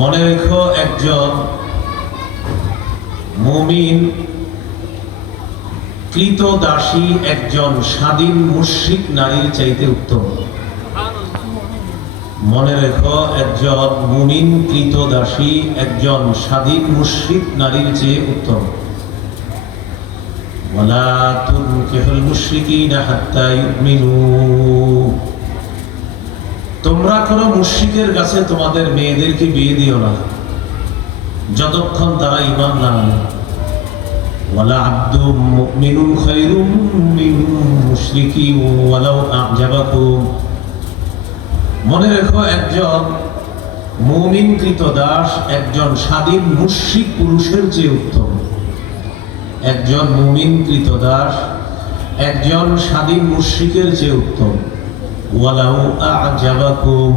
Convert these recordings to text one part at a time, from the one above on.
মনে রেখো, একজন মুমিন কৃতদাসী একজন স্বাধীন মুশরিক নারীর চাইতে উত্তম। মনে রেখো, একজন মুমিন কৃতদাসী একজন স্বাধীন মুশরিক নারীর চেয়ে উত্তম। ওয়ালা তুনকিহুল মুশরিকিনা হাত্তা ইউমিনু, তোমরা কোন মুশরিকের কাছে তোমাদের মেয়েদেরকে বিয়ে দিও না যতক্ষণ তারা ঈমান না আনে। ওয়ালা আবদুম মুমিনুন খায়রুম মিন মুশরিকিন ওয়ালাউ আ'জাবাকুম, মনে রেখো, একজন মুমিন কৃতদাস একজন স্বাধীন মুশরিক পুরুষের চেয়ে উত্তম। একজন মুমিন কৃতদাস একজন স্বাধীন মুশরিকের চেয়ে উত্তম। ওয়ালাউ আ'জাবাকুম,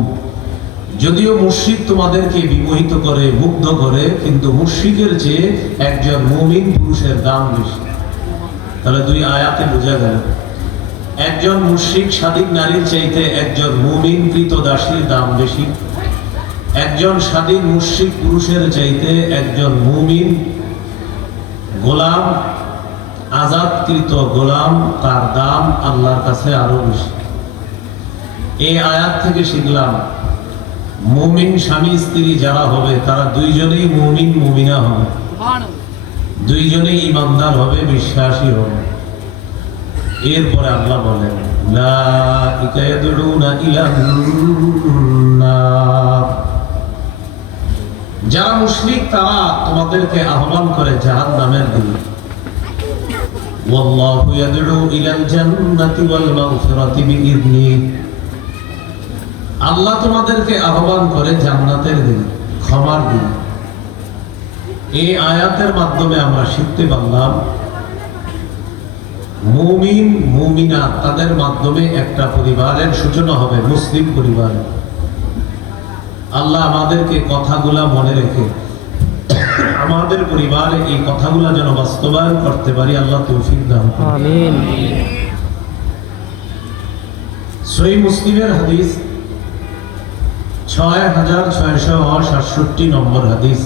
যদিও মুশরিক তোমাদেরকে বিমোহিত করে, মুগ্ধ করে, কিন্তু মুশরিকের চেয়ে একজন মুমিন পুরুষের দাম বেশি। তাহলে দুই আয়াতে বোঝা গেল, একজন মুশরিক স্বাধীন নারীর চাইতে একজন মুমিন কৃতদাসীর দাম বেশি। একজন স্বাধীন মুশরিক পুরুষের চাইতে একজন মুমিন গোলাম, আজাদকৃত গোলাম, তার দাম আল্লাহর কাছে আরো বেশি। এই আয়াত থেকে শিখলাম, মুমিন স্বামী স্ত্রী যারা হবে তারা দুইজনেই মুমিন মুমিনা হবে, দুইজনেই ইমানদার হবে, বিশ্বাসী হবে। এরপরে আল্লাহ বলেন, উলাইকা ইয়াদউনা ইলান নার, যারা মুশরিক তারা তোমাদেরকে আহ্বান করে জাহান্নামের দিকে। ওয়াল্লাহু ইয়াদউ ইলাল জান্নাতি ওয়াল মাগফিরাতি বিইذনিহি, আল্লাহ তোমাদেরকে আহ্বান করে জান্নাতের দিকে, ক্ষমার দিকে। এই আয়াতের মাধ্যমে আমরা শিখতে পারলাম, মুমিন মুমিনা তাদের মাধ্যমে একটা পরিবারের সূচনা হবে, মুসলিম পরিবার। আল্লাহ আমাদেরকে কথাগুলা মনে রেখে আমাদের পরিবারে এই কথাগুলা যেন বাস্তবায়ন করতে পারি, আল্লাহ তৌফিক দান করুন। আমিন। সহিহ মুসলিমের হাদিস 6667 নম্বর হাদিস।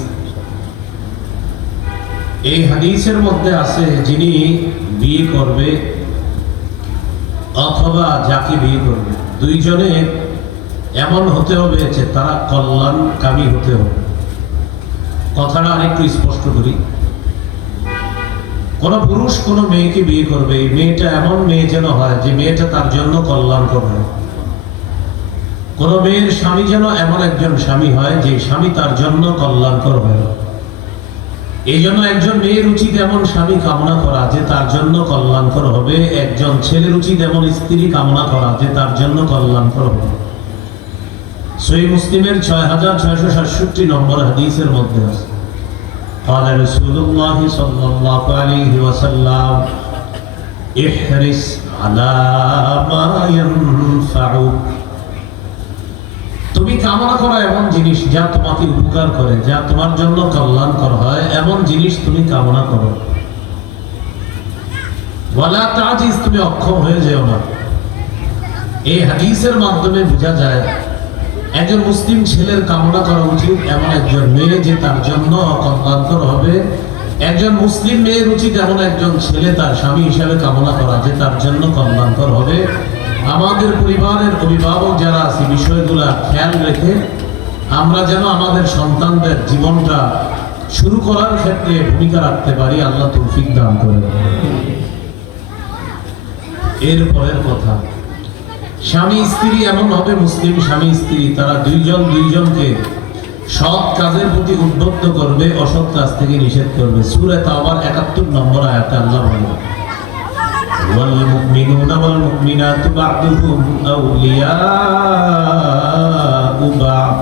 এই হাদিসের মধ্যে আছে, যিনি বিয়ে করবে অথবা যাকে বিয়ে করবে, দুইজনে এমন হতে হবে যে তারা কল্যাণকামী হতে হবে। কথাটা আরেকটু স্পষ্ট করি, কোন পুরুষ কোন মেয়েকে বিয়ে করবে, এই মেয়েটা এমন মেয়ে যেন হয় যে মেয়েটা তার জন্য কল্যাণকর হয়। কোন মেয়ের স্বামী যেন এমন একজন স্বামী হয় যে স্বামী তার জন্য কল্যাণকর হয়। এই জন্য একজন মেয়ের উচিত এমন স্বামী কামনা করা যে তার জন্য কল্যাণকর হবে। একজন ছেলের উচিত এমন স্ত্রী কামনা করা যে তার জন্য কল্যাণকর হবে। সহিহ মুসলিমের 6667 নম্বর হাদিসের মধ্যে আছে, قال رسول الله صلى الله عليه وسلم احرص على ما ينفعك, তুমি কামনা করো এমন জিনিস যা তোমাকে উপকার করে, যা তোমার জন্য কল্যাণকর হয়, এমন জিনিস তুমি কামনা করো। ওয়ালা তাজিজ, তুমি অক্ষম হয়ে যেও না। এই হাদিসের মাধ্যমে বোঝা যায় একজন মুসলিম ছেলের কামনা করা উচিত এমন একজন মেয়ে যে তার জন্য কল্যাণকর হবে। একজন মুসলিম মেয়ের উচিত এমন একজন ছেলে তার স্বামী হিসাবে কামনা করা যে তার জন্য কল্যাণকর হবে। আমাদের পরিবারের অভিভাবক যারা আছে, বিষয়গুলা খেয়াল রেখে আমরা যেন আমাদের সন্তানদের জীবনটা শুরু করার ক্ষেত্রে ভূমিকা রাখতে পারি, আল্লাহ তৌফিক দান করে। এরপরের কথা, স্বামী স্ত্রী এমন হবে, মুসলিম স্বামী স্ত্রী তারা দুইজন দুইজনকে সৎ কাজের প্রতি উদ্বুদ্ধ করবে, অসৎ কাজ থেকে নিষেধ করবে। সূরা তাওবার 71 নম্বর আয়াতে আল্লাহ বলেন, والمؤمنون والمؤمنات بعضهم أولياء بعض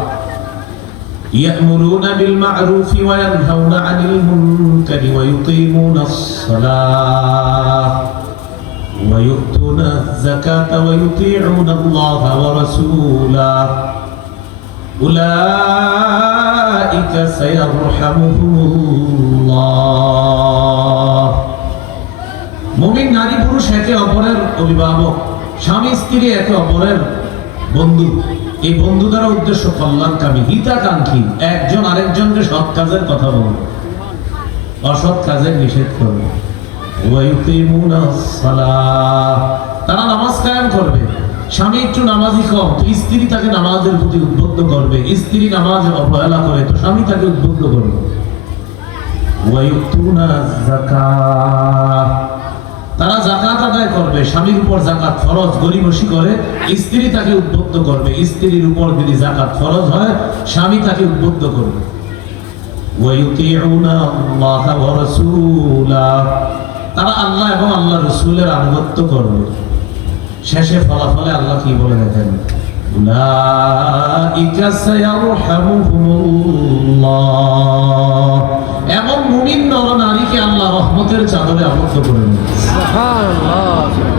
يأمرون بالمعروف وينهون عن المنكر ويقيمون الصلاة ويؤتون الزكاة ويطيعون الله ورسوله أولئك سيرحمهم الله। মুমিন নারী পুরুষ একে অপরের অভিভাবক, স্বামী স্ত্রী একে অপরের বন্ধু। এই বন্ধু দ্বারা উদ্দেশ্য কল্যাণকামী, হিতাকাঙ্ক্ষী, একজন আরেকজনকে সৎ কাজের কথা বলবে, অসৎ কাজের নিষেধ করবে। তারা নামাজ কায়েম করবে। স্বামী একটু নামাজি কম, তো স্ত্রী তাকে নামাজের প্রতি উদ্বুদ্ধ করবে। স্ত্রী নামাজ অবহেলা করে, তো স্বামী তাকে উদ্বুদ্ধ করবে। তারা যাকাত আদায় করবে, স্বামীর উপর যাকাত ফরজ, গরিবসী করে, স্ত্রী তাকে উদ্বুদ্ধ করবে। স্ত্রীর উপর যদি যাকাত ফরজ হয়, স্বামী তাকে উদ্বুদ্ধ করবে। তারা আল্লাহ এবং আল্লাহ রাসূলের আনুগত্য করবে। শেষে ফলাফলে আল্লাহ কি বলে দেখেন, উলাইকা সায়ারহামুহুমুল্লাহ, এমন মুমিন নরনারীকে আল্লাহ রহমতের চাদরে আবদ্ধ করে নেন।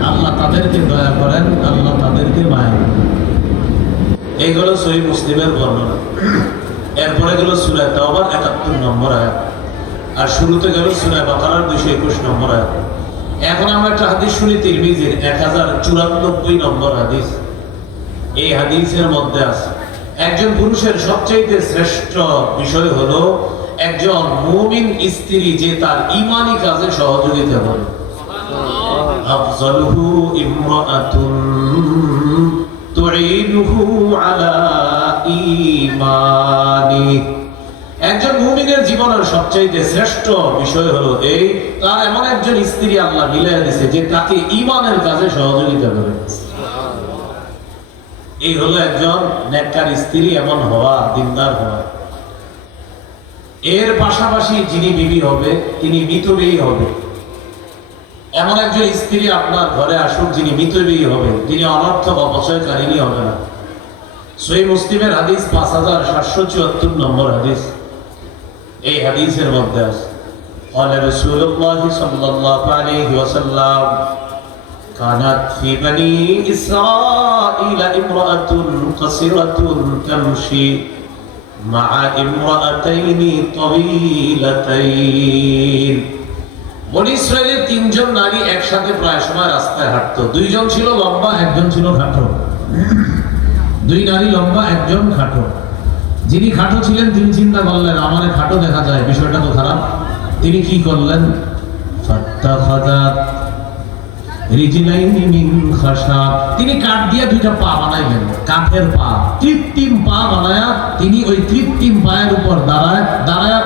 আল্লাহ তাদেরকে দয়া করেন, আল্লাহ তাদেরকে মায়া করেন। এইগুলো সহিহ মুসলিমের বর্ণনা। এরপরে গেল সূরা তাওবার ৭১ নম্বর আয়াত, আর শুরুতে গেল সূরা বাকারার ২২১ নম্বর আয়াত। এখন আমরা একটা হাদিস শুনি তিরমিজির ১০৯৪ নম্বর হাদিস। এই হাদিসের মধ্যে আছে একজন পুরুষের সবচেয়ে শ্রেষ্ঠ বিষয় হলো একজন মুমিন স্ত্রী যে তার ঈমানি কাজে সহযোগিতা করে। আফজালুহু ইমরাআতুন তুঈনুহু আলা ঈমানি। একজন মুমিনের জীবনের সবচেয়ে শ্রেষ্ঠ বিষয় হলো এই, তার এমন একজন স্ত্রী আল্লাহ মিলাইয়া দিয়েছে যে তাকে ঈমানের কাজে সহযোগিতা করে। এই হলো একজন নেককার স্ত্রী এমন হওয়া, দিনদার হওয়া। এর পাশাপাশি যিনি বিবি হবে তিনি মিতব্যয়ী হবে। এমন একজন স্ত্রী আপনার ঘরে আসুক যিনি মিতব্যয়ী হবে, যিনি অনর্থক অপচয়কারিনী হবে না। সহিহ মুসলিমের হাদিস ৫৭৭৪ নম্বর হাদিস। এই হাদিসের মধ্যে আছে قال رسول الله صلى الله عليه وسلم كانت في بني إسرائيل امرأة قصيرة تمشي مع امرأتين طويلتين। বনি ইসরায়েলের তিনজন নারী একসাথে প্রায় সময় রাস্তায় হাঁটতো। দুইজন ছিল লম্বা, একজন ছিল খাটো। দুই নারী লম্বা, একজন খাটো। যিনি খাটো ছিলেন তিনি চিন্তা করলেন আমারে খাটো দেখা যায়, বিষয়টা তো খারাপ। তিনি কি করলেন, তিনি কাঠ দিয়ে দুইটা পা বানাইলেন, কাঠের পা, কৃত্রিম পা বানায়া তিনি ওই কৃত্রিম পায়ের উপর দাঁড়ায়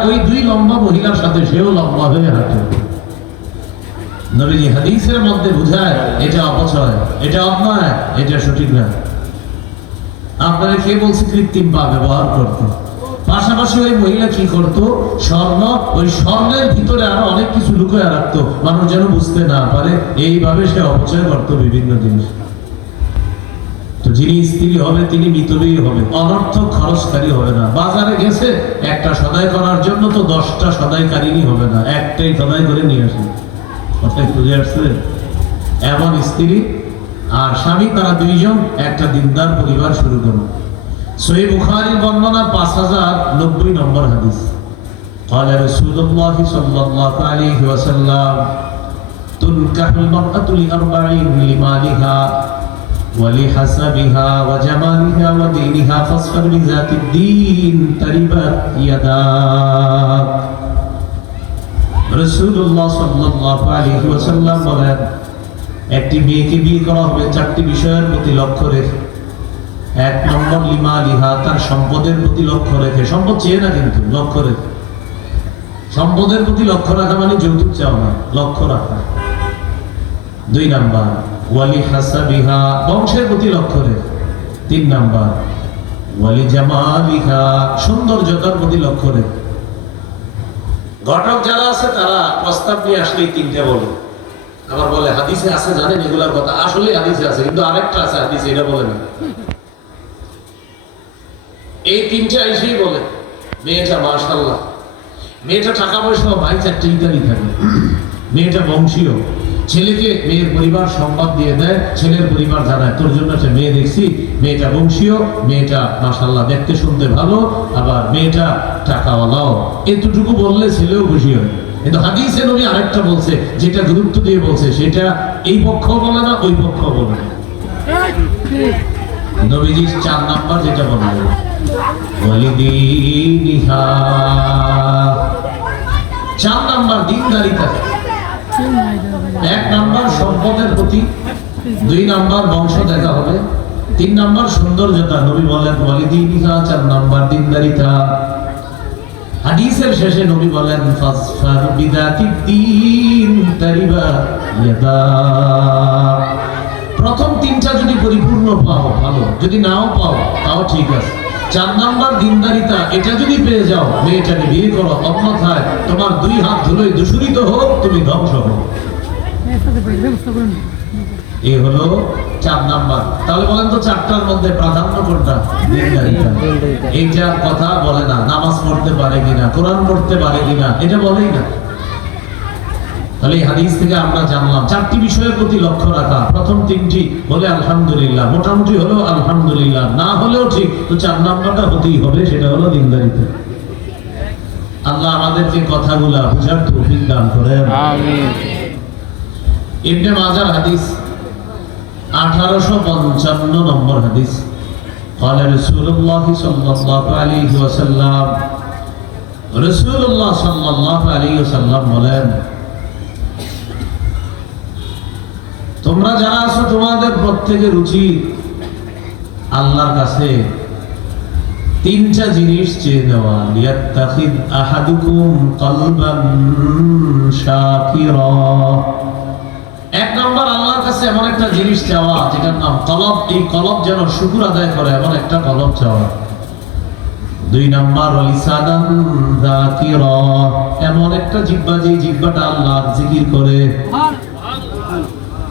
ওই দুই লম্বা মহিলার সাথে সেও লম্বা হয়ে হাঁটে। নবীজি হাদিসের মধ্যে বুঝায় এটা অপচয়, এটা অন্যায়, এটা সঠিক না। আপনারা কে বলছে কৃত্রিম পা ব্যবহার করতে? পাশাপাশি ওই মহিলা কি করতো, স্বর্ণ, ওই স্বর্ণের ভিতরে আরো অনেক কিছু লুকিয়ে রাখতো, মানুষ যেন বুঝতে না পারে। এইভাবে সে অপচয় করতো বিভিন্ন জিনিস। তো যিনি স্ত্রী হবে তিনি মিতব্যয়ী হবে, অনর্থক খরচকারী হবে না। বাজারে গেছে একটা সদাই করার জন্য তো 10টা সদাইকারিনী হবে না, একটাই সদাই করে নিয়ে আসে। কথাই বুঝে আসছে? এমন স্ত্রী আর স্বামী, তারা দুইজন একটা দিনদার পরিবার শুরু করুন। সহিহ বুখারীর বর্ণনা ৫০৯০ নম্বর হাদিস। قال رسول الله صلى الله عليه وسلم تنكح المرأة لأربعين لمالها ولحسبها وجمالها ودينها فاصفر بذات الدين تربت يداك। রাসূলুল্লাহ সাল্লাল্লাহু আলাইহি ওয়াসাল্লাম বলেন একটি মেয়েকে বিয়ে করা হবে 4টি বিষয়ের প্রতি লক্ষ্য রেখে। ১ নম্বর লিমালিহা, তার সম্পদের প্রতি লক্ষ্য রেখে। সম্পদ চেয়ে না, কিন্তু লক্ষ্য রেখে। সম্পদের প্রতি লক্ষ্য রাখা মানে যৌতুক চাওয়া না, লক্ষ্য রাখা। ২ নাম্বার ওয়ালি হাসাবিহা, বংশের প্রতি লক্ষ্য রেখে। ৩ নাম্বার ওয়ালি জামালিহা, সৌন্দর্যতার প্রতি লক্ষ্য রেখে। ঘটক যারা আছে তারা প্রস্তাব নিয়ে আসলেই 3টে বলে, আবার বলে হাদিসে আছে, জানেন এগুলার কথা? আসলে হাদিসে আছে, কিন্তু আরেকটা আছে হাদিসে, এটা বলে না। এই 3টে এসেই বলে মেয়েটা মাশাআল্লাহ, মেয়েটা টাকা পয়সা ভাই 4টে ইত্যাদি থাকে, মেয়েটা বংশীয়। ছেলেকে মেয়ের পরিবার সংবাদ দিয়ে দেয়, ছেলের পরিবার জানায় তোর জন্য একটা মেয়ে দেখছি, মেয়েটা বংশীয়, মেয়েটা মাশাআল্লাহ দেখতে শুনতে ভালো, আবার মেয়েটা টাকাওয়ালাও। এতটুকু বললে ছেলেও খুশি হয়। কিন্তু হাদিসে নবী আরেকটা বলছে, যেটা গুরুত্ব দিয়ে বলছে, সেটা এই পক্ষ বলে না, ওই পক্ষ বলে না। নবীজি 4 নাম্বার যেটা বললেন ওয়ালিদিনিহা, 4 নাম্বার দিনদারিতা। 1 নাম্বার সম্পদের প্রতি, 2 নাম্বার বংশ দেখা হবে, 3 নাম্বার সৌন্দর্যতা। নবী বলেন ওয়ালিদিনিহা, 4 নাম্বার দিনদারিতা। হাদিসের শেষে নবী বলেন ফাসফার বিদাতিদ্দিন তারিবা ইয়াদা। প্রথম 3টা যদি পরিপূর্ণ পাও ভালো, যদি নাও পাও তাও ঠিক আছে। 4 নাম্বার দিনদারিতা, এটা যদি পেয়ে যাও মেয়েটাকে বিয়ে করো, অন্যথায় তোমার 2 হাত ধুলোয় দূষিত হোক, তুমি ধ্বংস হো। এই হলো 4 নাম্বার। তাহলে বলেন তো 4টার মধ্যে প্রাধান্য কোনটা? দিনদারিতা। এইটা কথা বলে না, নামাজ পড়তে পারে কিনা, কোরআন পড়তে পারে কিনা, এটা বলেই না। তাহলে এই হাদিস থেকে আমরা জানলাম 4টি বিষয়ের প্রতি লক্ষ্য রাখা। প্রথম 3টি বলে আলহামদুলিল্লাহ, মোটামুটি হলেও আলহামদুলিল্লাহ, না হলেও ঠিক, তো 4 নাম্বারটা হতেই হবে, সেটা হলো দিনদারিতা। আল্লাহ আমাদেরকে কথাগুলা বুঝার তৌফিক দান করেন, আমিন। ইবনে মাজার হাদিস 1855 নম্বর হাদিস। قال رسول الله صلى الله عليه وسلم, রাসূলুল্লাহ সাল্লাল্লাহু আলাইহি ওয়াসাল্লাম বলেন, তোমরা যারা আছো তোমাদের প্রত্যেকের উচিত আল্লাহর কাছে 3টা জিনিস চেয়ে নেওয়া। লিয়াত্তাখিদ আহাদুকুম কলবান শাকিরা। 1 নাম্বার আল্লাহর কাছে এমন একটা জিনিস চাওয়া যেটার নাম কলব। এই কলব যেন শুকর আদায় করে, এমন একটা কলব চাওয়া। 2 নাম্বার লিসানান যাকিরা, এমন একটা জিহ্বা যে জিহ্বাটা আল্লাহর জিকির করে।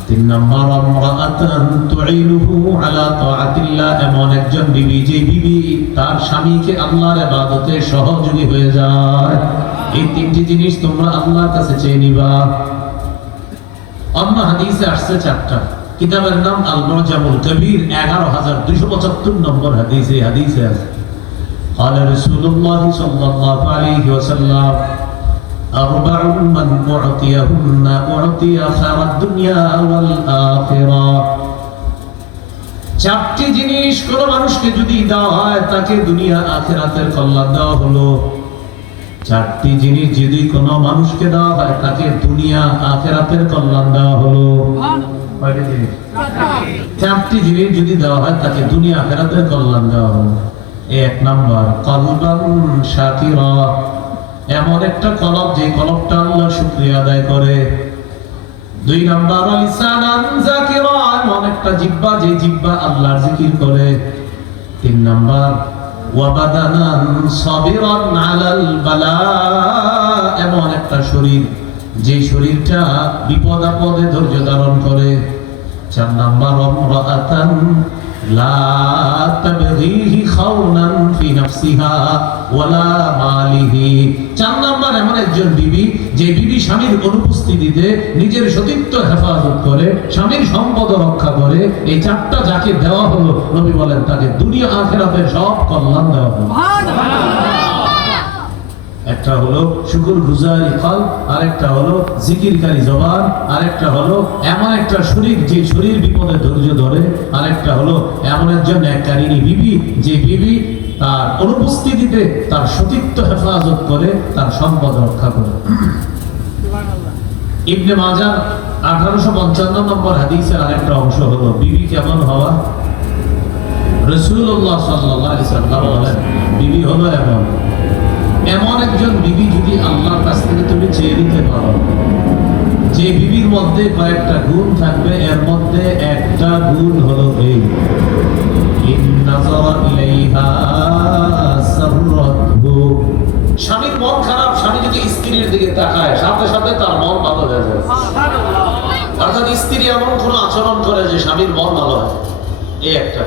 3 নাম্বার আমরাআতান তুঈনুহু আলা তাআতিল্লাহ, এমন একজন বিবি যে বিবি তার স্বামীকে আল্লাহর ইবাদতে সহযোগী হয়ে যায়। এই 3টি জিনিস তোমরা আল্লাহর কাছে চেয়ে নিবা। অন্য হাদিসে আসছে 4টা। কিতাবের নাম আল মুজামুল কবির, 11275 নম্বর হাদিসে হাদিসে আছে। قال رسول الله صلى الله عليه وسلم, أربع من أعطيهن أعطي خير الدنيا والآخرة। 4টি জিনিস কোন মানুষকে যদি দেওয়া হয় তাকে দুনিয়া আখিরাতের কল্যাণ দেওয়া হলো। 4টি জিনিস যদি কোন মানুষকে দেওয়া হয় তাকে দুনিয়া আখিরাতের কল্যাণ দেওয়া হলো। 4টি জিনিস যদি দেওয়া হয় তাকে দুনিয়া আখিরাতের কল্যাণ দেওয়া হলো। 1 নাম্বার কলবান শাকিরা, এমন একটা কলব যে কলবটা আল্লাহর শুকরিয়া আদায় করে। 2 নাম্বার লিসানান যাকিরা, এমন একটা জিহ্বা যে জিহ্বা আল্লাহর জিকির করে। 3 নাম্বার ওয়াবাদানান সাবিরান আলাল বালা, এমন একটা শরীর যে শরীরটা বিপদ আপদে ধৈর্য ধারণ করে। 4 নাম্বার আমরাআতান লা তাবগিহি খাওনান ফি নাফসিহা ওয়ালা মালিহি। 4 নাম্বার এমন একজন বিবি যে বিবি স্বামীর অনুপস্থিতিতে নিজের সতীত্ব হেফাজত করে, স্বামীর সম্পদ রক্ষা করে। এই 4টা যাকে দেওয়া হলো, নবী বলেন তাকে দুনিয়া আখিরাতের সব কল্যাণ দেওয়া হলো। একটা হলো শুকরগুজারি কলব, আরেকটা হলো জিকিরকারী জবান, আরেকটা হলো এমন একটা শরীর যে শরীর বিপদে ধৈর্য ধরে, আরেকটা হলো এমন একজন ন্যায়কারিণী বিবি যে বিবি তার অনুপস্থিতিতে তার সতীত্ব হেফাজত করে, তার সম্পদ রক্ষা করে। ইবনে মাজাহ 1855 নম্বর হাদিসের আরেকটা অংশ হলো বিবি কেমন হওয়া। রাসূলুল্লাহ সাল্লাল্লাহু আলাইহি ওয়াসাল্লাম বলেন, বিবি হলো এমন একজন বিবি যদি আল্লাহর কাছ থেকে তুমি চেয়ে নিতে পারো, যে বিবির মধ্যে কয়েকটা গুণ থাকবে, এর মধ্যে একটা গুণ হলো এই, ইন্নাযারা ইলাইহা সাররাতহু। স্বামীর মন খারাপ, স্বামী যদি স্ত্রীর দিকে তাকায় সাথে সাথে তার মন ভালো হয়ে যায়। অর্থাৎ স্ত্রী এমন কোন আচরণ করে যে স্বামীর মন ভালো হয়। এই একটা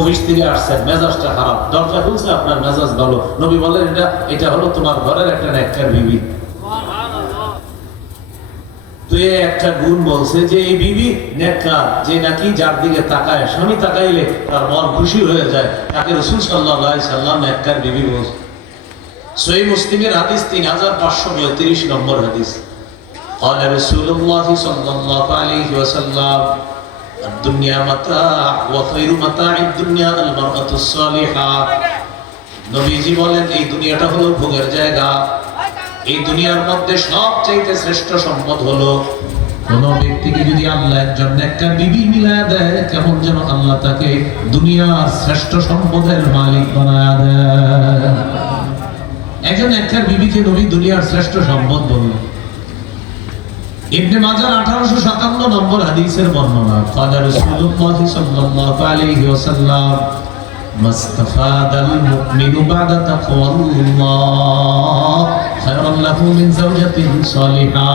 অফিস থেকে আসছেন, মেজাজটা খারাপ, দরজা খুলছে, আপনার মেজাজ ভালো। নবী বলেন এটা হলো তোমার ঘরের একটা নেককার বিবি। তো একটা গুণ বলছে যে এই বিবি নেককার, যে নাকি যার দিকে তাকায়, স্বামী তাকাইলে তার মন খুশি হয়ে যায়, তাকে রাসূল সাল্লাল্লাহু আলাইহি সাল্লাম নেককার বিবি বলছে। সহিহ মুসলিমের হাদিস 3532 নম্বর হাদিস। قال رسول الله صلى الله عليه وسلم, দুনিয়া মাতাআ ওয়া খায়রু মাতা'আদ দুনিয়া আল মারআতুস সালিহা। নবীজি বলেন এই দুনিয়াটা হলো ভোগের জায়গা। এই দুনিয়ার মধ্যে সবচেয়ে শ্রেষ্ঠ সম্পদ হলো কোন ব্যক্তিকে যদি আল্লাহ একজন নেককার বিবি মিলায়া দেয়, কেমন যেন আল্লাহ তাকে দুনিয়ার শ্রেষ্ঠ সম্পদের মালিক বানায়া দেয়। একজন নেককার বিবিকে নবী দুনিয়ার শ্রেষ্ঠ সম্পদ বললেন। ইবনে মাজাহ 1857 নম্বর হাদিসের বর্ণনা, ক্বালা রাসূলুল্লাহ সাল্লাল্লাহু আলাইহি ওয়াসাল্লাম মাস্তাফাদাল মুমিনু বা'দা তাকওয়াল্লাহ খায়রান লাহু মিন যাওজাতিন সালিহা।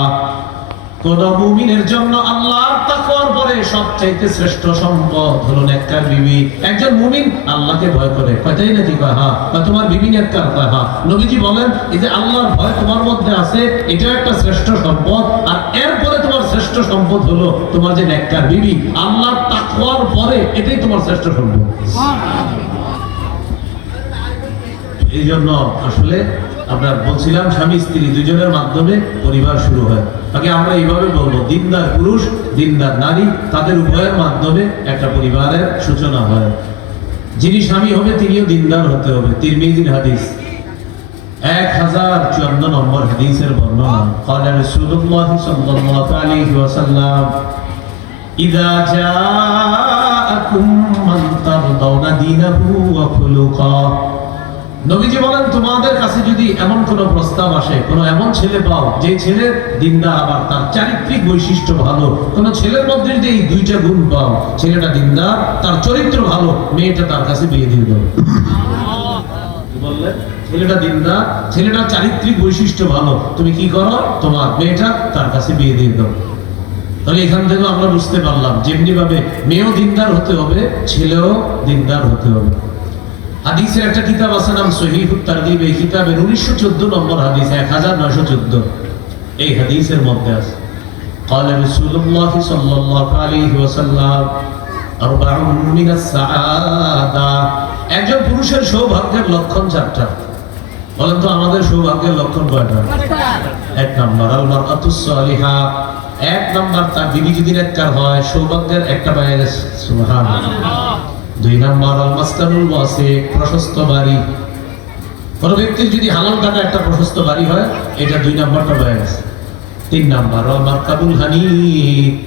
কোন মুমিনের জন্য আল্লাহর তাকওয়ার পরে সবচেয়ে শ্রেষ্ঠ সম্পদ হলো নেককার বিবি। একজন মুমিন আল্লাহকে ভয় করে, কয়টাই নাকি কয় হ্যাঁ, বা তোমার বিবি নেককার কয় হ্যাঁ। নবীজি বলেন এই যে আল্লাহর ভয় তোমার মধ্যে আছে, এটা একটা শ্রেষ্ঠ সম্পদ। আর এরপরে তোমার শ্রেষ্ঠ সম্পদ হলো তোমার যে নেককার বিবি। আল্লাহর তাকওয়ার পরে এটাই তোমার শ্রেষ্ঠ সম্পদ। এই জন্য আসলে আমরা বলছিলাম স্বামী স্ত্রী দুজনের মাধ্যমে পরিবার শুরু হয়। আগে আমরা এইভাবে বলবো, দিনদার পুরুষ দিনদার নারী তাদের উভয়ের মাধ্যমে একটা পরিবারের সূচনা হয়। যিনি স্বামী হবে তিনিও দিনদার হতে হবে। তিরমিজির হাদিস 1054 নম্বর হাদিসের বর্ণনা, ক্বালা রাসূলুল্লাহ সাল্লাল্লাহু আলাইহি ওয়াসাল্লাম ইযা জাআকুম মান তারদাউনা দীনাহু ওয়া খুলুকা। নবীজি বলেন তোমাদের কাছে যদি এমন কোন প্রস্তাব আসে, কোন এমন ছেলে পাও যে ছেলের দিনদার আবার তার চারিত্রিক বৈশিষ্ট্য ভালো, কোন ছেলের মধ্যে যদি এই দুইটা গুণ পাও, ছেলেটা দিনদার তার চরিত্র ভালো, মেয়েটা তার কাছে বিয়ে দিয়ে দেবে। কি বললেন? ছেলেটা দিনদার, ছেলেটার চারিত্রিক বৈশিষ্ট্য ভালো, তুমি কি করো, তোমার মেয়েটা তার কাছে বিয়ে দিয়ে দাও। তাহলে এখান থেকে আমরা বুঝতে পারলাম যেমনি ভাবে মেয়েও দিনদার হতে হবে, ছেলেও দিনদার হতে হবে। হাদিসের একটা কিতাব আছে নাম সহিহুত তারগিব। এই কিতাবের 1914 নম্বর হাদিস, 1914 এই হাদিসের মধ্যে আছে, قال رسول الله صلى الله عليه وسلم أربع من السعادة। একজন পুরুষের সৌভাগ্যের লক্ষণ চারটা। বলেন তো আমাদের সৌভাগ্যের লক্ষণ কয়টা? এক নাম্বার আল মারআতুস সালিহা। এক নাম্বার তার বিবি যদি নেককার হয়, সৌভাগ্যের একটা পায়ে গেছে, সুবহানাল্লাহ। দুই নাম্বার আল মাসকানুল ওয়াসি, প্রশস্ত বাড়ি। কোন ব্যক্তির যদি হালাল টাকা একটা প্রশস্ত বাড়ি হয়, এটা দুই নাম্বারটা হয়ে গেছে। তিন নাম্বার আল মারকাবুল হানি,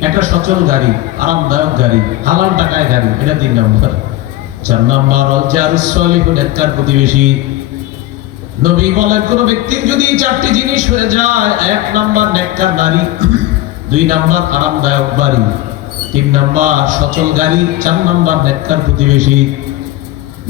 একটা সচল গাড়ি, আরামদায়ক গাড়ি, হালাল টাকায় গাড়ি, এটা তিন নাম্বার। চার নাম্বার আল জারুস সালিহু, নেককার প্রতিবেশী। নবী বলেন কোন ব্যক্তির যদি এই চারটি জিনিস হয়ে যায়, এক নাম্বার নেককার নারী, দুই নাম্বার আরামদায়ক বাড়ি, তিন নাম্বার সচল গাড়ি, চার নাম্বার নেককার প্রতিবেশী।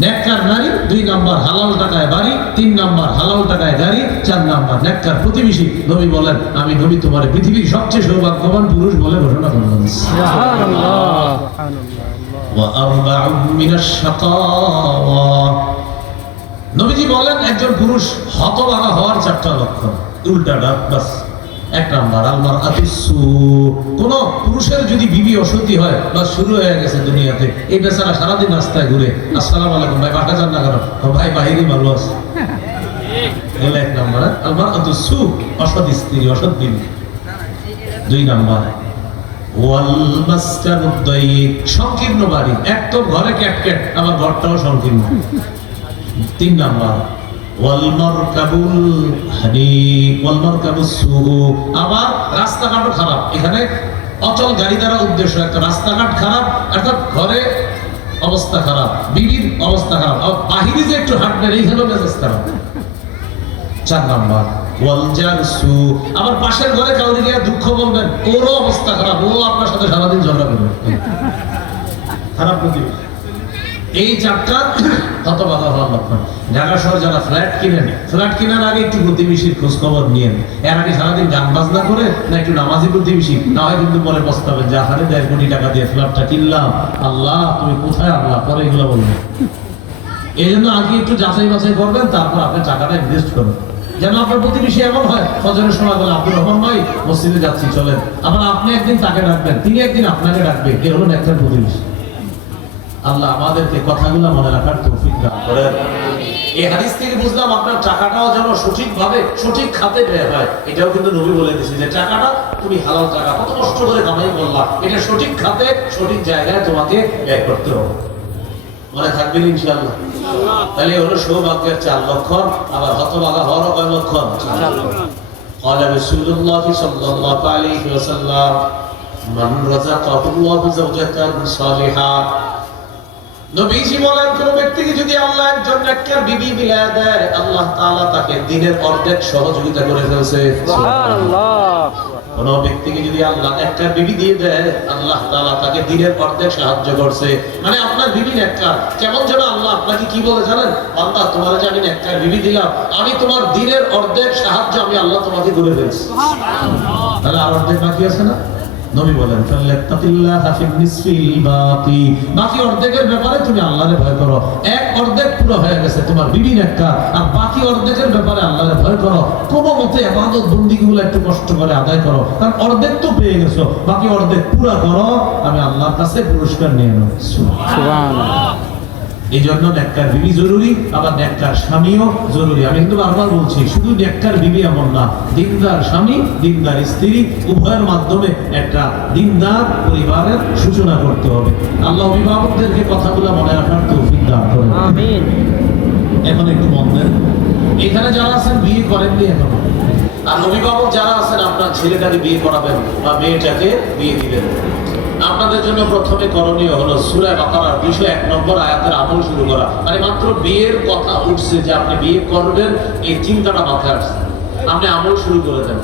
নেককার নারী, দুই নাম্বার হালাল টাকায় বাড়ি, তিন নাম্বার হালাল টাকায় গাড়ি, চার নাম্বার নেককার প্রতিবেশী। নবী বলেন আমি নবী তোমার পৃথিবীর সবচেয়ে সৌভাগ্যবান পুরুষ বলে ঘোষণা করলাম। সুবহানাল্লাহ। ওয়া আরবা'উ মিনাশ শাকাওয়া। নবীজি বলেন একজন পুরুষ হতভাগা হওয়ার চারটা লক্ষণ, উল্টাটা বাস। এক নাম্বার আল মারআতুস সু, কোন পুরুষের যদি বিবি অসতী হয়, বা শুরু হয়ে গেছে দুনিয়াতে, এই বেচারা সারাদিন রাস্তায় ঘুরে, আসসালামু আলাইকুম ভাই, বাটা যান না কেন, ভাই বাহিরে ভালো আছে। এক নাম্বার আল মারআতুস সু, অসৎ স্ত্রী, অসৎ বিবি। দুই নাম্বার ওয়াল মাসকানুদ দায়িক, সংকীর্ণ বাড়ি, এক তো ঘরে ক্যাটক্যাট, আমার ঘরটাও সংকীর্ণ। তিন নাম্বার ওয়াল মারকাবুল হানি ওয়াল মারকাবুস সু, আবার রাস্তাঘাটও খারাপ। এখানে অচল গাড়ি দ্বারা উদ্দেশ্য একটা রাস্তাঘাট খারাপ, অর্থাৎ ঘরে অবস্থা খারাপ, বিবির অবস্থা খারাপ, আর বাহিরে যে একটু হাঁটবেন এইখানেও মেজাজ খারাপ। চার নাম্বার ওয়াল জারসু, আবার পাশের ঘরে কাউকে গিয়ে দুঃখ বলবেন, ওরও অবস্থা খারাপ, ও আপনার সাথে সারাদিন ঝগড়া করবে, খারাপ প্রতিবেশী। এই চারটা হতবাগা হওয়ার লক্ষণ। ঢাকা শহর যারা ফ্ল্যাট কিনেন, ফ্ল্যাট কেনার আগে একটু প্রতিবেশীর খোঁজ খবর নিয়েন। এর আগে সারাদিন গান বাজনা করে না একটু নামাজি প্রতিবেশী, না হয় কিন্তু পরে পস্তাবেন যে হারে 1.5 কোটি টাকা দিয়ে ফ্ল্যাটটা কিনলাম, আল্লাহ তুমি কোথায়, আল্লাহ পরে এগুলো বলবেন। এই জন্য আগে একটু যাচাই বাছাই করবেন, তারপর আপনি টাকাটা ইনভেস্ট করবেন। যেন আপনার প্রতিবেশী এমন হয় ফজরের সময় বলে আব্দুর রহমান ভাই মসজিদে যাচ্ছি চলেন, আবার আপনি একদিন তাকে ডাকবেন, তিনি একদিন আপনাকে ডাকবেন। এ হলো নেককার প্রতিবেশী। আল্লাহ আমাদেরকে কথাগুলো মনে রাখার তৌফিক দান করেন। এই হাদিস থেকে বুঝলাম আপনার টাকাটাও যেন সঠিকভাবে সঠিক খাতে ব্যয় হয়। এটাও কিন্তু নবী বলে দিয়েছে যে টাকাটা তুমি হালাল টাকা কত কষ্ট করে কামাই করলা, এটা সঠিক খাতে সঠিক জায়গায় তোমাকে ব্যয় করতে হবে। মনে থাকবেন ইনশাআল্লাহ? তাহলে হলো সৌভাগ্যের 4 লক্ষণ। আবার হতভাগা হওয়ারও কয় লক্ষণ? 4 লক্ষণ। قال رسول الله صلى الله عليه وسلم من رزقه الله زوجة صالحة। নবীজি বলেন কোন ব্যক্তিকে যদি আল্লাহ একজন নেককার বিবি মিলায়া দেয়, আল্লাহ তাআলা তাকে দিনের অর্ধেক সহযোগিতা করে ফেলছে। সুবহানাল্লাহ। কোন ব্যক্তিকে যদি আল্লাহ নেককার বিবি দিয়ে দেয়, আল্লাহ তাআলা তাকে দিনের অর্ধেক সাহায্য করছে। মানে আপনার বিবি নেককার, কেমন যেন আল্লাহ আপনাকে কি বলে জানেন? বান্দা তোমার যে আমি নেককার বিবি দিলাম, আমি তোমার দিনের অর্ধেক সাহায্য আমি আল্লাহ তোমাকে করে ফেলছি। সুবহানাল্লাহ। তাহলে আর অর্ধেক বাকি আছে না? নবী বলেন ফাল্লাতাকিল্লাহা ফিন নিসফিল বাকি। বাকি অর্ধেকের ব্যাপারে তুমি আল্লাহরে ভয় করো। এক অর্ধেক পুরো হয়ে গেছে তোমার বিবি নেককার, আর বাকি অর্ধেকের ব্যাপারে আল্লাহরে ভয় করো। কোনো মতে ইবাদত বন্দেগীগুলো একটু কষ্ট করে আদায় করো, কারণ অর্ধেক তো পেয়ে গেছো, বাকি অর্ধেক পুরো করো, আমি আল্লাহর কাছে পুরস্কার নিয়ে নেব। সুবহানাল্লাহ। এই জন্য নেককার বিবি জরুরি, আবার নেককার স্বামীও জরুরি। আমি কিন্তু বারবার বলছি, শুধু নেককার বিবি এমন না, দিনদার স্বামী দিনদার স্ত্রী উভয়ের মাধ্যমে একটা দিনদার পরিবারের সূচনা করতে হবে। আল্লাহ অভিভাবকদেরকে কথাগুলো মনে রাখার তৌফিক দান করুন। আমিন। এখন একটু মন দেন, এখানে যারা আছেন বিয়ে করেননি এখনো, আর অভিভাবক যারা আছেন আপনার ছেলেটাকে বিয়ে করাবেন বা মেয়েটাকে বিয়ে দিবেন, আপনাদের জন্য প্রথমে করণীয় হলো সূরা বাকারার 201 নম্বর আয়াতের আমল শুরু করা। মানে মাত্র বিয়ের কথা উঠছে যে আপনি বিয়ে করবেন, এই চিন্তাটা মাথায় আসছে, আপনি আমল শুরু করে দেন।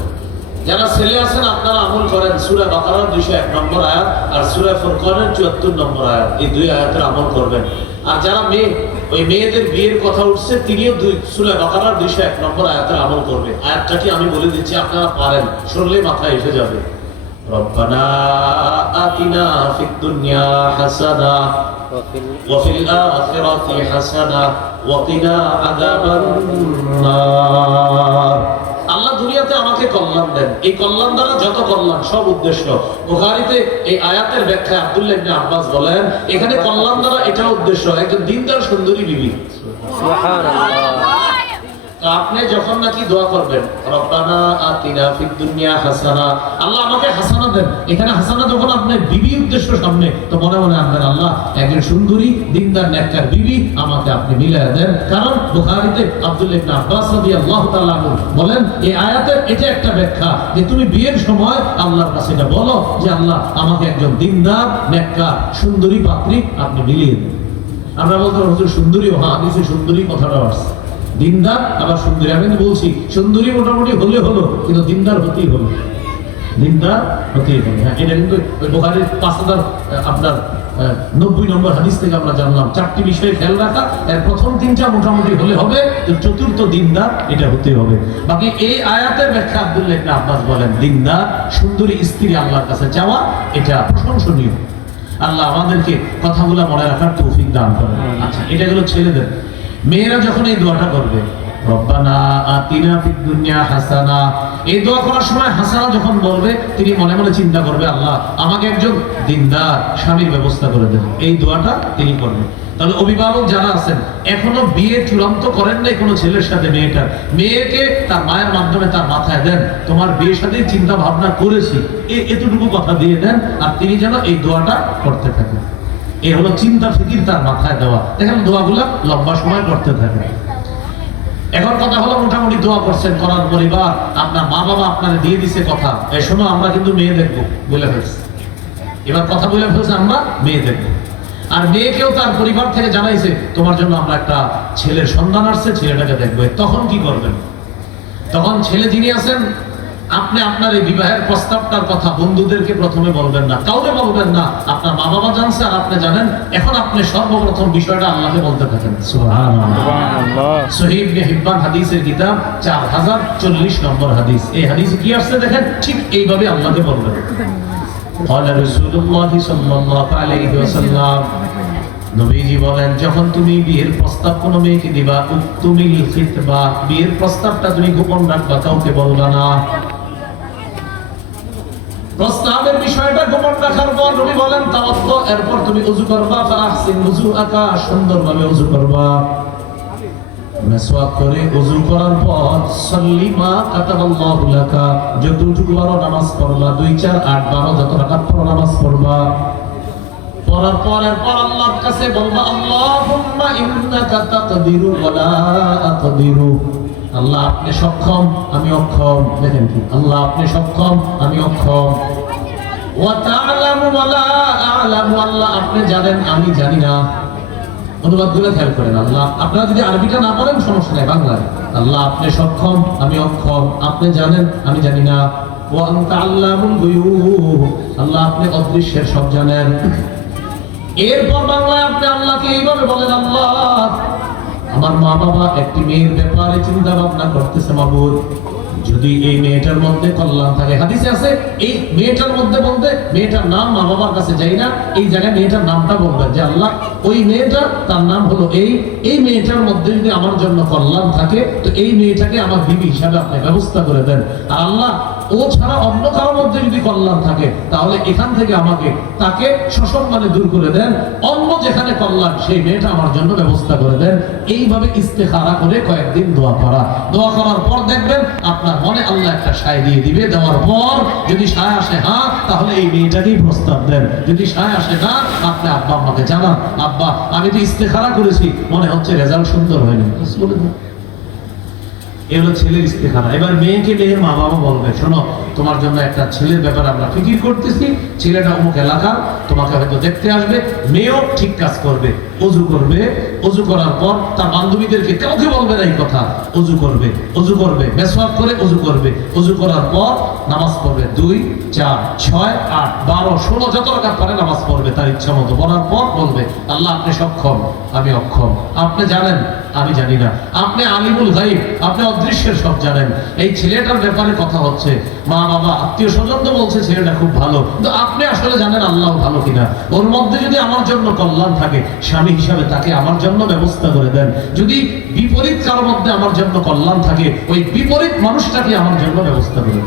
যারা ছেলে আছেন আপনারা আমল করেন সূরা বাকারার 201 নম্বর আয়াত আর সূরা ফুরকানের 74 নম্বর আয়াত, এই দুই আয়াতের আমল করবেন। আর যারা মেয়ে, ওই মেয়েদের বিয়ের কথা উঠছে, তিনিও সূরা বাকারার 201 নম্বর আয়াতের আমল করবে। আয়াতটা কি আমি বলে দিচ্ছি, আপনারা পারেন, শুনলে মাথায় এসে যাবে। ربنا آتنا في الدنيا حسنة وفي الآخرة حسنة وقنا عذاب النار। আল্লাহ দুনিয়াতে আমাকে কল্যাণ দেন, এই কল্যাণ দ্বারা যত কল্যাণ সব উদ্দেশ্য। বুখারীতে এই আয়াতের ব্যাখ্যায় আব্দুল্লাহ ইবনে আব্বাস বলেন, এখানে কল্যাণ দ্বারা এটা উদ্দেশ্য একজন দিনদার সুন্দরী বিবি। সুবহানাল্লাহ। আপনি যখন নাকি দোয়া করবেন রব্বানা আতিনা ফিদ দুনিয়া হাসানা, আল্লাহ আমাকে হাসানা দেন, এখানে হাসানা যখন আপনার বিবি উদ্দেশ্য সামনে, তো মনে মনে আনবেন আল্লাহ একজন সুন্দরী দিনদার নেককার বিবি আমাকে আপনি মিলায়া দেন। কারণ বুখারীতে আব্দুল্লাহ ইবনে আব্বাস রাদিয়াল্লাহু তাআলা আনহু বলেন, এই আয়াতের এটা একটা ব্যাখ্যা যে তুমি বিয়ের সময় আল্লাহর কাছে এটা বলো যে আল্লাহ আমাকে একজন দিনদার নেককার সুন্দরী পাত্রী আপনি মিলিয়ে দেন। আমরা বলতে হুজুর সুন্দরী, হ্যাঁ হাদিসে সুন্দরী কথাটা আসছে, দিনদার আবার সুন্দরী। আমি বলছি সুন্দরী মোটামুটি হলে হলো, কিন্তু দিনদার হতেই হলো, দিনদার হতেই হলো। হ্যাঁ, এটা কিন্তু বুখারীর 5000 আপনার 90 নম্বর হাদিস থেকে আমরা জানলাম 4টি বিষয়ে খেয়াল রাখা। এর প্রথম 3টা মোটামুটি হলে হবে, তো চতুর্থ দিনদার এটা হতেই হবে। বাকি এই আয়াতের ব্যাখ্যা আব্দুল্লাহ ইবনে আব্বাস বলেন, দিনদার সুন্দরী স্ত্রী আল্লাহর কাছে চাওয়া এটা প্রশংসনীয়। আল্লাহ আমাদেরকে কথাগুলো মনে রাখার তৌফিক দান করেন। আচ্ছা, এটা হলো ছেলেদের। মেয়েরা যখন এই দোয়াটা করবে রব্বানা আতিনা ফিদ দুনিয়া হাসানা, এই দোয়া করার সময় হাসানা যখন বলবে, তিনি মনে মনে চিন্তা করবে আল্লাহ আমাকে একজন দিনদার স্বামীর ব্যবস্থা করে দেন, এই দোয়াটা তিনি করবেন। তাহলে অভিভাবক যারা আছেন এখনো বিয়ে চূড়ান্ত করেন নাই কোনো ছেলের সাথে, মেয়েকে তার মায়ের মাধ্যমে তার মাথায় দেন তোমার বিয়ের সাথে চিন্তা ভাবনা করেছি, এতটুকু কথা দিয়ে দেন, আর তিনি যেন এই দোয়াটা করতে থাকেন। এই হলো চিন্তা ফিকির তার মাথায় দেওয়া। দেখেন দোয়াগুলো লম্বা সময় করতে থাকে। এখন কথা হলো মোটামুটি দোয়া করছেন, করার পরিবার আপনার মা বাবা আপনার দিয়ে দিছে কথা, এই শোনো আমরা কিন্তু মেয়ে দেখবো বলে ফেলছে, এবার কথা বলে ফেলছে আমরা মেয়ে দেখবো। আর মেয়েকেও তার পরিবার থেকে জানাইছে তোমার জন্য আমরা একটা ছেলের সন্ধান আসছে, ছেলেটাকে দেখবো। তখন কি করবেন? তখন ছেলে যিনি আছেন, আপনি আপনার এই বিবাহের প্রস্তাবটার কথা বন্ধুদেরকে প্রথমে বলবেন না, কাউকে বলবেন না। আপনার মা বাবা জানছে আর আপনি জানেন, এখন আপনি সর্বপ্রথম বিষয়টা আল্লাহকে বলতে থাকেন। সুবহানাল্লাহ। সহিহ ইবনে হিব্বান হাদিসের কিতাব 4040 নম্বর হাদিস। এই হাদিসে কি আসছে দেখেন, ঠিক এইভাবে আল্লাহকে বলবেন। قال رسول الله صلى الله عليه وسلم, নবীজি বলেন যখন তুমি বিয়ের প্রস্তাব কোনো মেয়েকে দিবা, উত্তুমিল খিতবা, বিয়ের প্রস্তাবটা তুমি গোপন রাখবা, কাউকে বলবা না। প্রস্তাবের বিষয়টা গোপন রাখার পর নবী বলেন তাওয়াদ্দু, এরপর তুমি ওযু করবা, ফাহসিন ওযুআকা, সুন্দরভাবে ওযু করবা। মেসওয়াক করে ওযু করার পর সাল্লিমা কাতাবাল্লাহু লাকা, যতটুকু পারো নামাজ পড়বা, 2 4 8 12 যত রাকাত পড়ো নামাজ পড়বা। পড়ার পর আল্লাহর কাছে বলবা আল্লাহুম্মা ইন্নাকা তাকদিরু ওয়া লা আকদিরু। আল্লাহ আপনি সক্ষম, আমি অক্ষম। দেখেন কি, আল্লাহ আপনি সক্ষম, আমি অক্ষম। ওয়া তা'লামু ওয়া লা আ'লামু, আল্লাহ আপনি জানেন, আমি জানি না। অনুবাদগুলো খেয়াল করেন। আল্লাহ, আপনারা যদি আরবিটা না পড়েন সমস্যা নেই, বাংলায়। আল্লাহ আপনি সক্ষম, আমি অক্ষম, আপনি জানেন, আমি জানি না। ওয়া আনতা আল্লামুল গুয়ুব, আল্লাহ আপনি অদৃশ্যের সব জানেন। এরপর বাংলায় আপনি আল্লাহকে এইভাবে বলেন, আল্লাহ আমার মা বাবা একটি মেয়ের ব্যাপারে চিন্তা ভাবনা করতেছে, মাবুদ যদি এই মেয়েটার মধ্যে কল্যাণ থাকে। হাদিসে আছে এই মেয়েটার মধ্যে বলতে মেয়েটার নাম মা বাবার কাছে যাই না, এই জায়গায় মেয়েটার নামটা বলবেন যে আল্লাহ ওই মেয়েটা, তার নাম হলো এই মেয়েটার মধ্যে যদি আমার জন্য কল্যাণ থাকে তো এই মেয়েটাকে আমার বিবি হিসাবে আপনি ব্যবস্থা করে দেন। আর আল্লাহ ও ছাড়া অন্য কারোর মধ্যে যদি কল্যাণ থাকে তাহলে এখান থেকে আমাকে তাকে সসম্মানে দূর করে দেন, অন্য যেখানে কল্যাণ সেই মেয়েটা আমার জন্য ব্যবস্থা করে দেন। এইভাবে ইস্তেখারা করে কয়েকদিন দোয়া করার পর দেখবেন আপনার মনে আল্লাহ একটা সায় দিয়ে দিবে। দেওয়ার পর যদি সায় আসে হ্যাঁ, তাহলে এই মেয়েটাকেই প্রস্তাব দেন। যদি সায় আসে না, আপনি আব্বা আম্মাকে জানান, আব্বা আমি তো ইস্তেখারা করেছি, মনে হচ্ছে রেজাল্ট সুন্দর হয়নি, বলে দেন। এ হলো ছেলের ইস্তেখারা। এবার মেয়েকে মেয়ের মা বাবা বলবে, শোনো তোমার জন্য একটা ছেলের ব্যাপারে আমরা ফিকির করতেছি, ছেলেটা অমুক এলাকার, তোমাকে হয়তো দেখতে আসবে। মেয়েও ঠিক কাজ করবে, ওযু করবে, ওযু করার পর তার বান্ধবীদেরকে কাউকে বলবে না এই কথা, ওযু করবে, মেসওয়াক করে ওযু করবে, ওযু করার পর নামাজ পড়বে 2 4 6 8 12 16 যত রাকাত পারে নামাজ পড়বে তার ইচ্ছা মতো। পড়ার পর বলবে আল্লাহ আপনি সক্ষম, আমি অক্ষম, আপনি জানেন, আমি জানি না, আপনি আলিমুল গায়ব, আপনি অদৃশ্যের সব জানেন। এই ছেলেটার ব্যাপারে কথা হচ্ছে, মা বাবা আত্মীয় স্বজন তো বলছে ছেলেটা খুব ভালো, কিন্তু আপনি আসলে জানেন আল্লাহ ভালো কিনা। ওর মধ্যে যদি আমার জন্য কল্যাণ থাকে, স্বামী হিসাবে তাকে আমার জন্য ব্যবস্থা করে দেন। যদি বিপরীত কারোর মধ্যে আমার জন্য কল্যাণ থাকে, ওই বিপরীত মানুষটাকে আমার জন্য ব্যবস্থা করে দেন।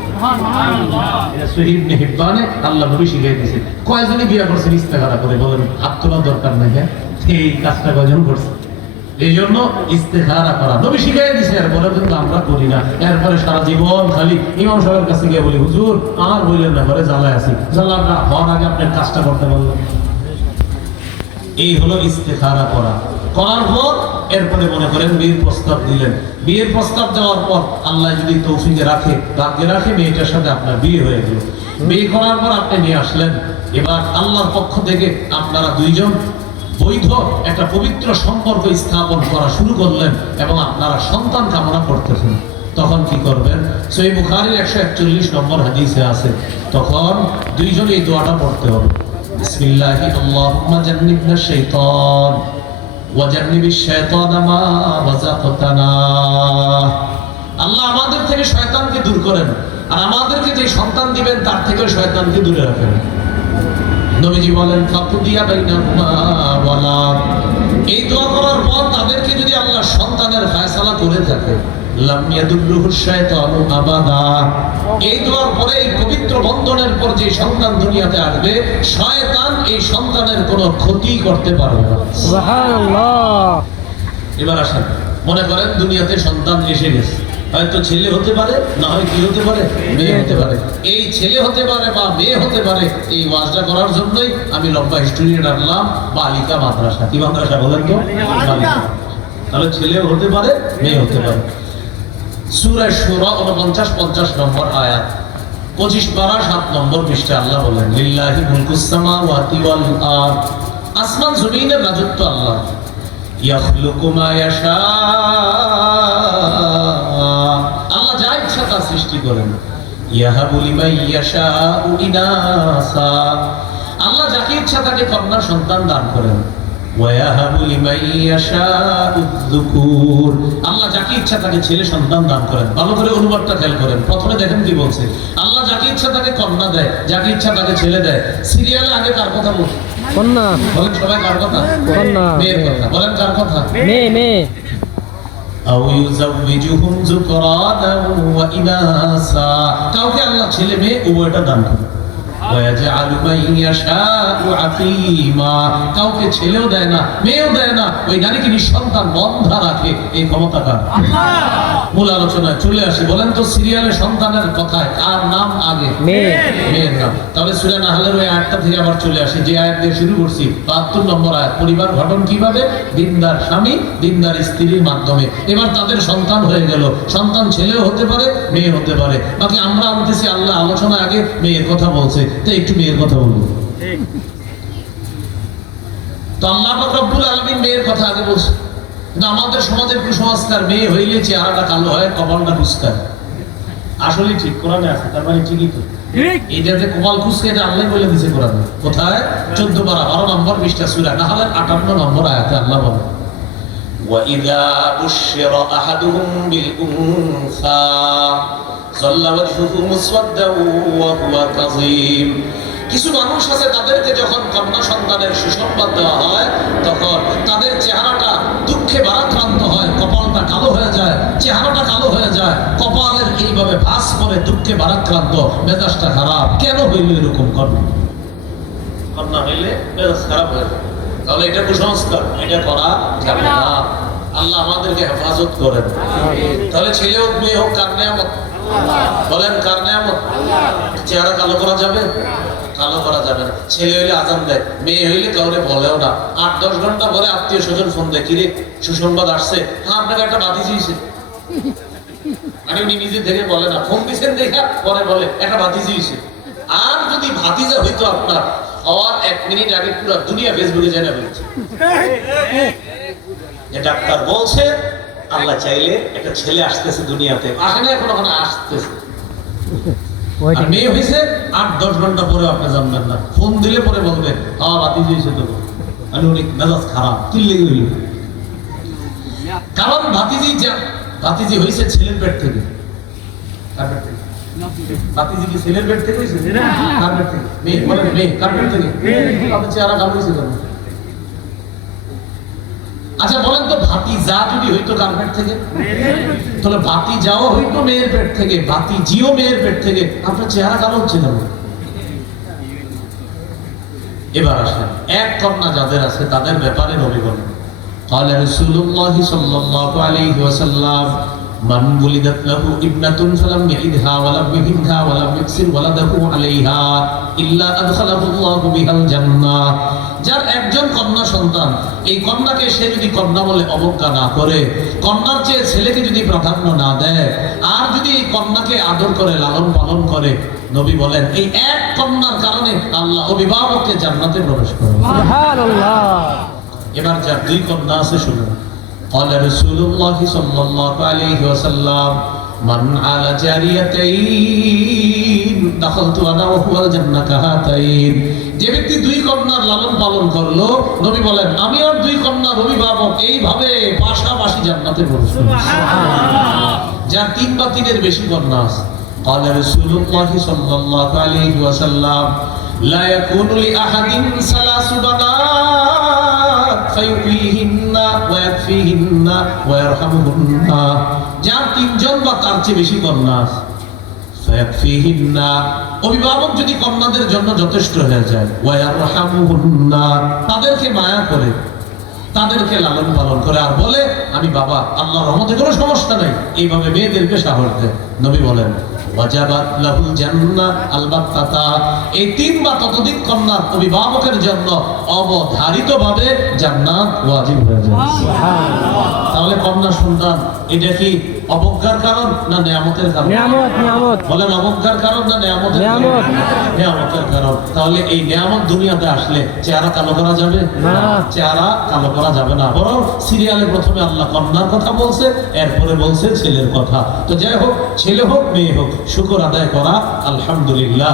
সহিহ ইবনে হিব্বানে আল্লাহ নবী শিখিয়ে দিয়েছে। কয়জনই বিয়ে করছেন ইস্তেখারা করে, বলেন হাত তোলার দরকার নেই। হ্যাঁ, এই কাজটা কয়জন করছে? এই জন্য ইস্তেখারা করা নবী শিখিয়ে দিয়েছে, এরপরে কিন্তু আমরা করি না। এরপরে সারা জীবন খালি ইমাম সাহেবের কাছে গিয়ে বলি, হুজুর আর বললেন না, ঘরে জ্বালায় আছি, জ্বালাটা হওয়ার আগে আপনার কাজটা করতে বললেন। এই হলো ইস্তেখারা করার পর এরপরে মনে করেন বিয়ের প্রস্তাব দিলেন। বিয়ের প্রস্তাব দেওয়ার পর আল্লাহ যদি তৌফিকে রাখে, ভাগ্যে রাখে, মেয়েটার সাথে আপনার বিয়ে হয়ে গেল। বিয়ে করার পর আপনি নিয়ে আসলেন। এবার আল্লাহর পক্ষ থেকে আপনারা দুইজন বৈধ একটা পবিত্র সম্পর্ক স্থাপন করা শুরু করলেন এবং আপনারা সন্তান কামনা করতেছেন। তখন কি করবেন? সহিহ বুখারীর 141 নম্বর হাদিসে আছে, তখন দুইজন এই দোয়াটা পড়তে হবে, বিসমিল্লাহি আল্লাহুম্মা জান্নিবনা শাইতান ওয়া জান্নিবিশ শাইতানা মা রাযাকতানা। আল্লাহ আমাদের থেকে শয়তানকে দূর করেন, আর আমাদেরকে যে সন্তান দিবেন তার থেকে শয়তানকে দূরে রাখেন। নবীজি বলেন ফাকুদিয়া বাইনাহুমা ওয়ালা। এই দোয়া করার পর তাদেরকে যদি আল্লাহ সন্তানের ফয়সালা করে থাকে, লাম ইয়াদুল্লুহু শাইতানু আবাদা। এই দোয়ার পরে, এই পবিত্র বন্ধনের পর যে সন্তান দুনিয়াতে আসবে, শয়তান এই সন্তানের কোনো ক্ষতি করতে পারবে না। সুবহানাল্লাহ। এবার আসেন, মনে করেন দুনিয়াতে সন্তান এসে গেছে, হয়তো ছেলে হতে পারে, না হয় কি হতে পারে, মেয়ে হতে পারে। এই ছেলে হতে পারে বা মেয়ে হতে পারে, এই ওয়াজটা করার জন্যই আমি লম্বা হিস্ট্রি রাখলাম বালিকা মাদ্রাসা। কি মাদ্রাসা বলেন তো? বালিকা। তাহলে ছেলেও হতে পারে, মেয়ে হতে পারে। সূরা শুরা 49-50 নম্বর আয়াত, 25 পারা 7 নম্বর পৃষ্ঠা আল্লাহ বলেন, লিল্লাহি মুলকুস সামাওয়াতি ওয়াল আরদ। আসমান জমিনের রাজত্ব আল্লাহ। ইয়াখলুকু মা ইয়াশা, আল্লাহ যা ইচ্ছা তা সৃষ্টি করেন। ইয়াহাবু লিমান ইয়াশাউ ইনাসা, আল্লাহ যাকে ইচ্ছা তাকে কন্যা সন্তান দান করেন। ওয়া ইয়াহাবু লিমান ইয়াশাউ যুকুর, আল্লাহ যাকে ইচ্ছা তাকে ছেলে সন্তান দান করেন। ভালো করে অনুবাদটা খেয়াল করেন। প্রথমে দেখেন কি বলছে, আল্লাহ যাকে ইচ্ছা তাকে কন্যা দেয়, যাকে ইচ্ছা তাকে ছেলে দেয়। সিরিয়ালে আগে কার কথা বলছে? কন্যা। বলেন সবাই কার কথা? কন্যা। মেয়ের কথা বলেন, কার কথা? মেয়ে। আও ইউযাওয়িজুহুম যুকরানা ওয়া ইনাসা, কাউকে আল্লাহ ছেলে মেয়ে উভয়টা দান করেন। ويجعل من يشاء عقيما কাউকে ছেলেও দেয় না মেয়েও দেয় না ওই নারীকে নিঃসন্তান বন্ধা রাখে এই ক্ষমতা কার মূল আলোচনায় চলে আসি বলেন তো সিরিয়ালে সন্তানের কথায় কার নাম আগে মেয়ের নাম তাহলে সূরা নাহলের ওই আয়াতটা থেকে আবার চলে আসি যে আয়াত দিয়ে শুরু করছি 72 নম্বর আয়াত পরিবার গঠন কিভাবে দিনদার স্বামী দিনদার স্ত্রীর মাধ্যমে এবার তাদের সন্তান হয়ে গেল সন্তান ছেলেও হতে পারে মেয়ে হতে পারে বাকি আমরা আনতেছি আল্লাহ আলোচনা আগে মেয়ের কথা বলছে তো একটু মেয়ের কথা বলবো তো আল্লাহ পাক রব্বুল আলামিন মেয়ের কথা আগে বলছে কিন্তু আমাদের সমাজের কুসংস্কার মেয়ে হইলে চেহারাটা কালো হয় কপালটা কুঁচকায় আসলে ঠিক কোরআনে আছে তার মানে ঠিকই তো এইটা যে কপাল কুঁচকে এটা আল্লাহ বলে দিয়েছে কোরআনে কোথায় 14 পারা 12 নম্বর পৃষ্ঠা সূরা নাহলের 58 নম্বর আয়াতে আল্লাহ বলে وَإِذَا بُشِّرَ أَحَدُهُم بِالْأُنثَى ظَلَّ وَجْهُهُ مُسْوَدًّا وَهُوَ كَظِيمٌ কিছু মানুষ আছে তাদেরকে যখন কন্যা সন্তানের সুসংবাদ দেওয়া হয় তখন তাদের চেহারাটা দুঃখে ভারাক্রান্ত হয় কপালটা কালো হয়ে যায় চেহারাটা কালো হয়ে যায় কপালের এইভাবে ভাঁজ পড়ে দুঃখে ভারাক্রান্ত মেজাজটা খারাপ কেন হইল এরকম কন্যা হইলে মেজাজ খারাপ হয়ে যায় তাহলে এটা কুসংস্কার এটা করা যাবে না আল্লাহ আমাদেরকে হেফাজত করেন তাহলে ছেলে হোক মেয়ে হোক কার নেয়ামত বলেন কার নেয়ামত চেহারা কালো করা যাবে কালো করা যাবে না ছেলে হইলে আজান দেয় মেয়ে হইলে কাউরে বলেও না 8-10 ঘন্টা পরে আত্মীয় স্বজন ফোন দেয় কিরে সুসংবাদ আসছে হ্যাঁ আপনাকে একটা ভাতিজি হয়েছে মানে উনি নিজে থেকে বলে না ফোন দিচ্ছেন দেখা পরে বলে একটা ভাতিজি হয়েছে আর যদি ভাতিজা হইতো আপনার হওয়ার 1 মিনিট আগে পুরো দুনিয়া ফেসবুকে জানা হয়েছে যে ডাক্তার বলছে আল্লাহ চাইলে একটা ছেলে আসতেছে দুনিয়াতে আসে না এখন ওখানে আসতেছে আর মেয়ে হয়েছে 8-10 ঘন্টা পরে আপনি জানবেন না ফোন দিলে পরে বলবে হ্যাঁ ভাতিজি হয়েছে তো মানে উনি মেজাজ খারাপ কি লেগে হইল কারণ ভাতিজি হয়েছে ছেলের পেট থেকে কার পেট থেকে ভাতিজি কি ছেলের পেট থেকে হয়েছে কার পেট থেকে মেয়ে বলেন মেয়ে কার পেট থেকে আপনি চেহারা কালো হয়েছে কেন আচ্ছা বলেন তো ভাতিজা যদি হইতো কার পেট থেকে তাহলে ভাতিজাও হইতো মেয়ের পেট থেকে ভাতিজিও মেয়ের পেট থেকে আপনার চেহারা কালো হচ্ছে কেন এবার আসেন এক কন্যা যাদের আছে তাদের ব্যাপারে নবী বলেন قال رسول الله صلى الله عليه وسلم من ولدت له ابنة فلم يعدها ولم يهنها ولم يكسر ولده عليها إلا أدخله الله بها الجنة যার একজন কন্যা সন্তান এই কন্যাকে সে যদি কন্যা বলে অবজ্ঞা না করে কন্যার চেয়ে ছেলেকে যদি প্রাধান্য না দেয় আর যদি এই কন্যাকে আদর করে লালন পালন করে নবী বলেন এই এক কন্যার কারণে আল্লাহ অভিভাবককে জান্নাতে প্রবেশ করাবেন সুবহানাল্লাহ এবার যার দুই কন্যা আছে শুনুন قال رسول الله صلى الله عليه وسلم من على جاريتين دخلت انا وهو الجنه هاتين যে ব্যক্তি দুই কন্যার লালন পালন করলো নবী বলেন আমি আর দুই কন্যার অভিভাবক এইভাবে পাশাপাশি জান্নাতে প্রবেশ করব সুবহানাল্লাহ যার 3 বা 3 এর বেশি কন্যা আছে قال رسول الله صلى الله عليه وسلم لا يكون لاحد ثلاث بنات فيؤويهن ويكفيهن ويرحمهن যার 3 জন বা তার চেয়ে বেশি কন্যা আছে فيكفيهن অভিভাবক যদি কন্যাদের জন্য যথেষ্ট হয়ে যায় ويرحمهن তাদেরকে মায়া করে তাদেরকে লালন পালন করে আর বলে আমি বাবা আল্লাহর রহমতে কোনো সমস্যা নাই এইভাবে মেয়েদেরকে সাহস দেয় নবী বলেন ওয়াজাবাত লাহুল জান্নাহ আলবাত্তাতা এই 3 বা ততোধিক কন্যার অভিভাবকের জন্য অবধারিতভাবে জান্নাত ওয়াজিব হয়ে যায় সুবহানাল্লাহ তাহলে কন্যা সন্তান এটা কি অবজ্ঞার কারণ না নিয়ামতের কারণ নিয়ামত বলেন অবজ্ঞার কারণ না নিয়ামতের কারণ তাহলে এই নিয়ামত দুনিয়াতে আসলে চেহারা কালো করা যাবে না চেহারা কালো করা যাবে না বরং সিরিয়ালে প্রথমে আল্লাহ কন্যার কথা বলছে এরপরে বলছে ছেলের কথা তো যাই হোক ছেলে হোক মেয়ে হোক শুকর আদায় করা আলহামদুলিল্লাহ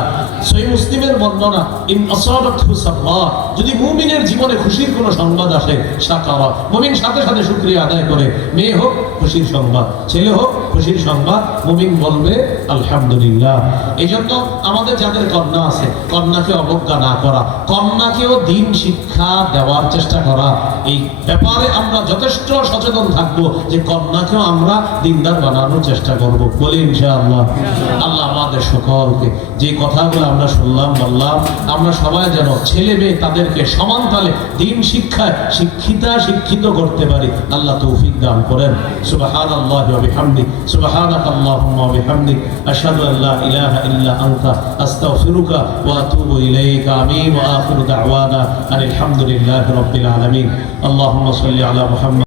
সহিহ মুসলিমের বর্ণনা ইন আসাবাতহু সাররা যদি মুমিনের জীবনে খুশির কোনো সংবাদ আসে শাকারা মুমিন সাথে সাথে শুকরিয়া আদায় করে মেয়ে হোক খুশির সংবাদ ছেলে হোক খুশির সংবাদ, মুমিন বলবে আলহামদুলিল্লাহ। এই জন্য আমাদের যাদের কন্যা আছে, কন্যাকে অবজ্ঞা না করা, কন্যাকেও দিন শিক্ষা দেওয়ার চেষ্টা করা, এই ব্যাপারে আমরা যথেষ্ট সচেতন থাকবো যে কন্যাকেও আমরা দিনদার বানানোর চেষ্টা করব, বলি ইনশাআল্লাহ। আল্লাহ আমাদের সকলকে যে কথাগুলো আমরা শুনলাম বললাম, আমরা সবাই যেন ছেলে মেয়ে তাদেরকে সমান তালে দিন শিক্ষায় শিক্ষিত করতে পারি, আল্লাহ তৌফিক দান করেন। সুবহানাল্লাহি ওয়া বিহামদিহি, সুবহানাকাল্লাহুম্মা ওয়া বিহামদিক, আশহাদু আল্লা ইলাহা ইল্লা আনতা, আস্তাগফিরুকা ওয়া আতুবু ইলাইকা। আমিন। ওয়া আখিরু দাওয়ানা আলহামদুলিল্লাহি রাব্বিল আলামিন। আল্লাহুম্মা সাল্লি আলা মুহাম্মাদ।